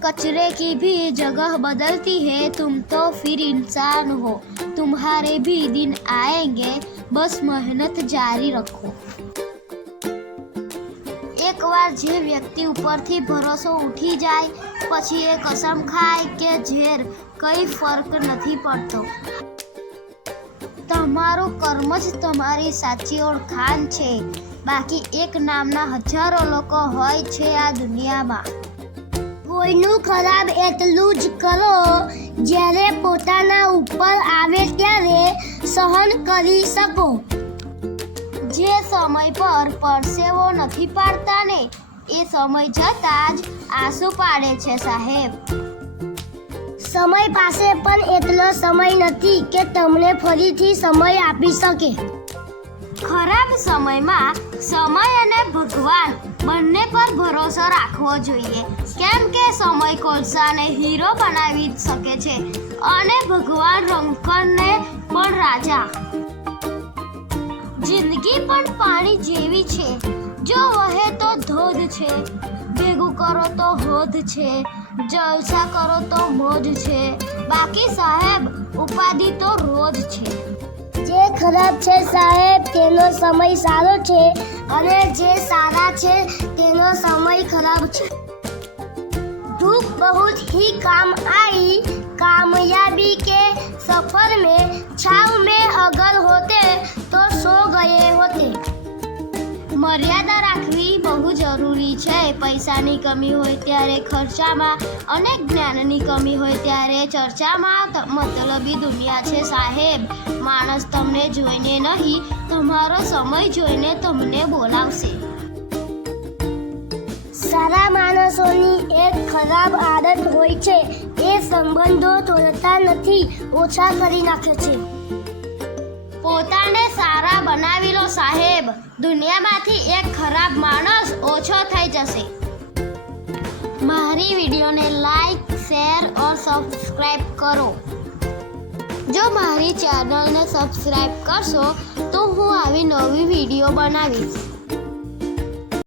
कचरे की भी जगह बदलती है, तुम तो फिर इंसान हो, तुम्हारे भी दिन आएंगे, बस मेहनत जारी रखो। એકવાર જે વ્યક્તિ ઉપરથી ભરોસો ઉઠી જાય પછી એ કસમ ખાય કે ઝેર કઈ ફરક નથી પડતો। તમારું કર્મ જ તમારી સાચી ઓળખાણ છે, બાકી એક નામના હજારો લોકો હોય છે આ દુનિયામાં। કોઈનું ખરાબ એટલું જ કરો જ્યારે પોતાના ઉપર આવે ત્યારે સહન કરી શકો। જે સમય પર પરસેવો નથી પાડતા ને એ સમય જતાં જ આંસુ પાડે છે સાહેબ। સમય પાસે પણ એટલો સમય નથી કે તમને ફરીથી સમય આપી શકે। ખરાબ સમયમાં સમય અને ભગવાન બંને પર ભરોસો રાખવો જોઈએ, કેમ કે સમય કોલસાને હીરો બનાવી શકે છે અને ભગવાન રંકણને પણ રાજા। જિંદગી પણ પાણી જેવી છે, જો વહે તો ધોધ છે, ભેગું કરો તો હોધ છે, જલસા કરો તો મોજ છે, બાકી સાહેબ ઉપાધિ તો રોજ છે। જે ખરાબ છે સાહેબ તેનો સમય સારો છે અને જે સારા છે તેનો સમય ખરાબ છે। धूप बहुत ही काम आई, कामयाबी के सफर में छाव में अगर होते तो सो गए होते। મર્યાદા રાખવી બહુ જરૂરી છે। પૈસાની કમી હોય ત્યારે ખર્ચામાં અને જ્ઞાનની કમી હોય ત્યારે ચર્ચામાં મતલબી દુનિયા છે સાહેબ। માણસ તમને જોઈને નહીં, તમારો સમય જોઈને તમને બોલાવશે। સારા માણસોની એક ખરાબ આદત હોય છે, એ સંબંધો તોડતા નથી, ઓછા કરી નાખે છે। પોતાને સારા બનાવી લો સાહેબ, દુનિયામાંથી એક ખરાબ માણસ ઓછો થઈ જશે। મારી વિડીયોને લાઈક, શેર और સબસ્ક્રાઈબ કરો। જો મારી ચેનલને સબસ્ક્રાઈબ કરશો તો હું આવી નવી વિડીયો બનાવીશ।